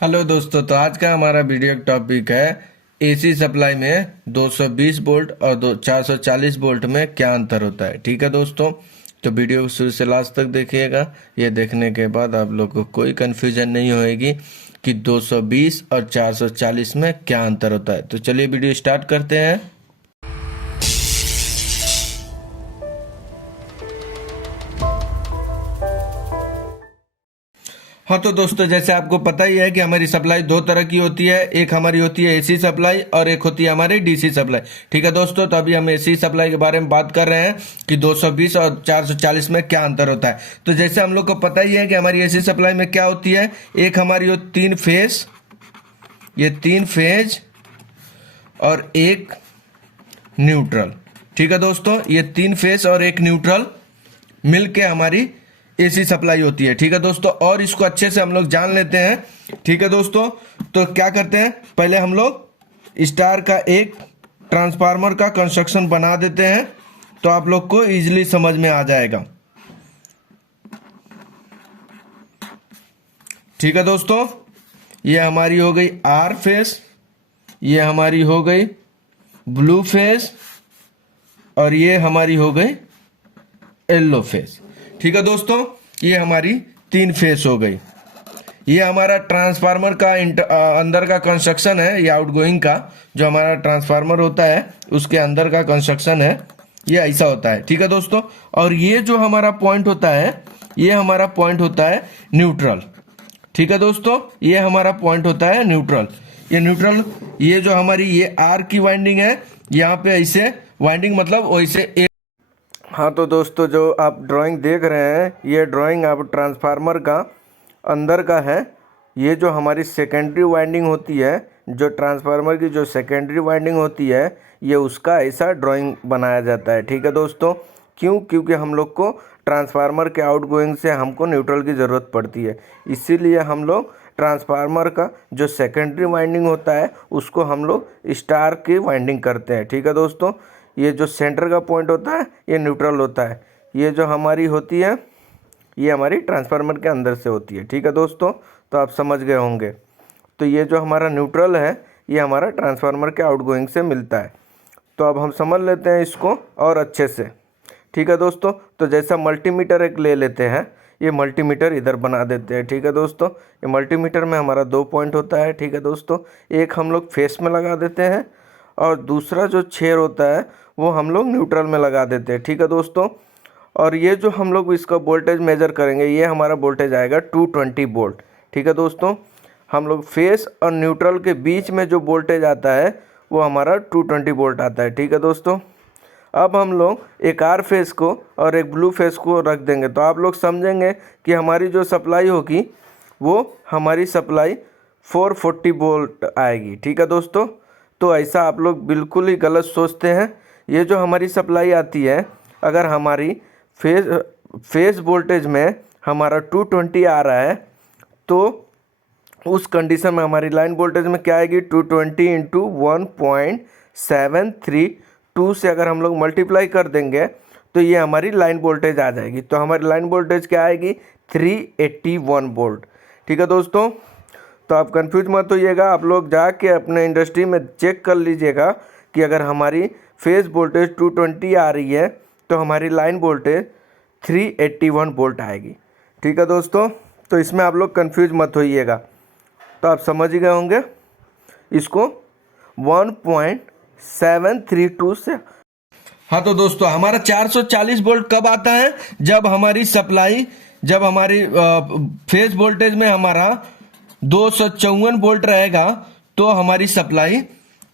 Hello दोस्तों, तो आज का हमारा वीडियो टॉपिक है एसी सप्लाई में 220 वोल्ट और 440 वोल्ट में क्या अंतर होता है। ठीक है दोस्तों, तो वीडियो को शुरू से लास्ट तक देखिएगा। ये देखने के बाद आप लोग को कोई कन्फ्यूजन नहीं होएगी कि 220 और 440 में क्या अंतर होता है। तो चलिए वीडियो स्टार्ट करते हैं। हाँ तो दोस्तों, जैसे आपको पता ही है कि हमारी सप्लाई दो तरह की होती है। एक हमारी होती है एसी सप्लाई और एक होती है हमारी डीसी सप्लाई। ठीक है दोस्तों, तो अभी हम एसी सप्लाई के बारे में बात कर रहे हैं कि 220 और 440 में क्या अंतर होता है। तो जैसे हम लोग को पता ही है कि हमारी एसी सप्लाई में क्या होती है, एक हमारी हो 3 फेज, ये 3 फेज और एक न्यूट्रल। ठीक है दोस्तों, ये 3 फेज और एक न्यूट्रल मिलके हमारी एसी सप्लाई होती है। ठीक है दोस्तों, और इसको अच्छे से हम लोग जान लेते हैं। ठीक है दोस्तों, तो क्या करते हैं, पहले हम लोग स्टार का एक ट्रांसफार्मर का कंस्ट्रक्शन बना देते हैं तो आप लोग को इजीली समझ में आ जाएगा। ठीक है दोस्तों, ये हमारी हो गई आर फेस, ये हमारी हो गई ब्लू फेस और ये हमारी हो गई येलो फेस। ठीक है दोस्तों, ये हमारी 3 फेस हो गई। ये हमारा ट्रांसफार्मर का अंदर का कंस्ट्रक्शन है, ये आउटगोइंग का जो हमारा ट्रांसफार्मर होता है उसके अंदर का कंस्ट्रक्शन है, ये ऐसा होता है। ठीक है दोस्तों, और ये जो हमारा पॉइंट होता है, ये हमारा पॉइंट होता है न्यूट्रल। ठीक है दोस्तों, ये हमारा पॉइंट होता है न्यूट्रल। ये न्यूट्रल, ये जो हमारी ये आर की वाइंडिंग है, यहाँ पे ऐसे वाइंडिंग मतलब वैसे। हाँ तो दोस्तों, जो आप ड्राइंग देख रहे हैं, ये ड्राइंग आप ट्रांसफार्मर का अंदर का है। ये जो हमारी सेकेंडरी वाइंडिंग होती है, जो ट्रांसफार्मर की जो सेकेंडरी वाइंडिंग होती है, ये उसका ऐसा ड्राइंग बनाया जाता है। ठीक है दोस्तों, क्योंकि हम लोग को ट्रांसफार्मर के आउटगोइंग से हमको न्यूट्रल की ज़रूरत पड़ती है, इसीलिए हम लोग ट्रांसफार्मर का जो सेकेंडरी वाइंडिंग होता है उसको हम लोग स्टार की वाइंडिंग करते हैं। ठीक है दोस्तों, ये जो सेंटर का पॉइंट होता है ये न्यूट्रल होता है। ये जो हमारी होती है ये हमारी ट्रांसफार्मर के अंदर से होती है। ठीक है दोस्तों, तो आप समझ गए होंगे। तो ये जो हमारा न्यूट्रल है ये हमारा ट्रांसफार्मर के आउटगोइंग से मिलता है। तो अब हम समझ लेते हैं इसको और अच्छे से। ठीक है दोस्तों, तो जैसा मल्टीमीटर एक ले लेते हैं, ये मल्टीमीटर इधर बना देते हैं। ठीक है दोस्तों, ये मल्टीमीटर में हमारा 2 पॉइंट होता है। ठीक है दोस्तों, एक हम लोग फेस में लगा देते हैं और दूसरा जो छेर होता है वो हम लोग न्यूट्रल में लगा देते हैं। ठीक है दोस्तों, और ये जो हम लोग इसका वोल्टेज मेजर करेंगे, ये हमारा वोल्टेज आएगा 220 वोल्ट। ठीक है दोस्तों, हम लोग फेस और न्यूट्रल के बीच में जो वोल्टेज आता है वो हमारा 220 वोल्ट आता है। ठीक है दोस्तों, अब हम लोग एक आर फेस को और एक ब्लू फेस को रख देंगे तो आप लोग समझेंगे कि हमारी जो सप्लाई होगी वो हमारी सप्लाई 440 वोल्ट आएगी। ठीक है दोस्तों, तो ऐसा आप लोग बिल्कुल ही गलत सोचते हैं। ये जो हमारी सप्लाई आती है, अगर हमारी फेज वोल्टेज में हमारा 220 आ रहा है तो उस कंडीशन में हमारी लाइन वोल्टेज में क्या आएगी, 220 इंटू 1.732 से अगर हम लोग मल्टीप्लाई कर देंगे तो ये हमारी लाइन वोल्टेज आ जाएगी। तो हमारी लाइन वोल्टेज क्या आएगी, 381 वोल्ट। ठीक है दोस्तों, तो आप कंफ्यूज मत होइएगा, आप लोग जाके अपने इंडस्ट्री में चेक कर लीजिएगा कि अगर हमारी फेज वोल्टेज 220 आ रही है तो हमारी लाइन वोल्टेज 381 वोल्ट आएगी। ठीक है दोस्तों, तो इसमें आप लोग कंफ्यूज मत होइएगा। तो आप समझ ही गए होंगे इसको 1.732 से। हाँ तो दोस्तों, हमारा 440 वोल्ट कब आता है, जब हमारी सप्लाई, जब हमारी फेज वोल्टेज में हमारा 254 वोल्ट रहेगा तो हमारी सप्लाई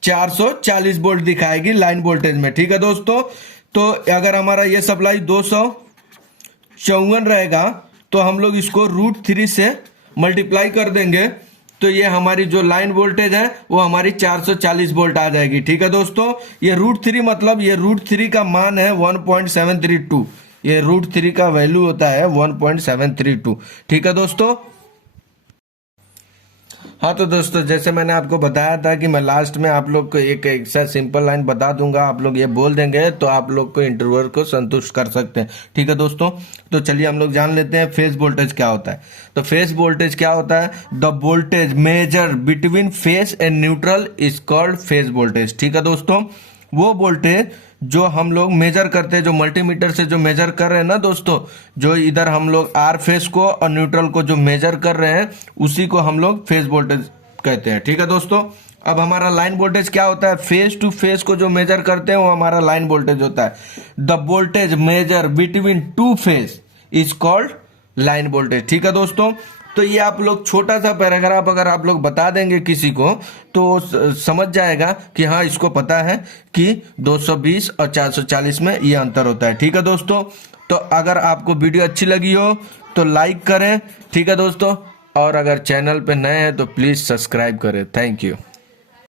440 वोल्ट दिखाएगी लाइन वोल्टेज में। ठीक है दोस्तों, तो अगर हमारा ये सप्लाई 254 रहेगा तो हम लोग इसको √3 से मल्टीप्लाई कर देंगे तो ये हमारी जो लाइन वोल्टेज है वो हमारी 440 वोल्ट आ जाएगी। ठीक है दोस्तों, ये √3 मतलब ये √3 का मान है 1.732, ये √3 का वैल्यू होता है 1.732। ठीक है दोस्तों, हाँ तो दोस्तों, जैसे मैंने आपको बताया था कि मैं लास्ट में आप लोग को एक ऐसा सिंपल लाइन बता दूंगा, आप लोग ये बोल देंगे तो आप लोग को इंटरव्यूअर को संतुष्ट कर सकते हैं। ठीक है दोस्तों, तो चलिए हम लोग जान लेते हैं फेज वोल्टेज क्या होता है। तो फेज वोल्टेज क्या होता है? The voltage measure between phase and neutral is called phase voltage. ठीक है दोस्तों, वो वोल्टेज जो हम लोग मेजर करते हैं, जो मल्टीमीटर से जो मेजर कर रहे हैं ना दोस्तों, जो इधर हम लोग आर फेज को और न्यूट्रल को जो मेजर कर रहे हैं उसी को हम लोग फेज वोल्टेज कहते हैं। ठीक है दोस्तों, अब हमारा लाइन वोल्टेज क्या होता है? फेज टू फेज को जो मेजर करते हैं वो हमारा लाइन वोल्टेज होता है। The voltage measure between two phase is called line voltage. ठीक है दोस्तों, तो ये आप लोग छोटा सा पैराग्राफ अगर आप लोग बता देंगे किसी को तो समझ जाएगा कि हाँ इसको पता है कि 220 और 440 में ये अंतर होता है। ठीक है दोस्तों, तो अगर आपको वीडियो अच्छी लगी हो तो लाइक करें। ठीक है दोस्तों, और अगर चैनल पे नए हैं तो प्लीज़ सब्सक्राइब करें। Thank you.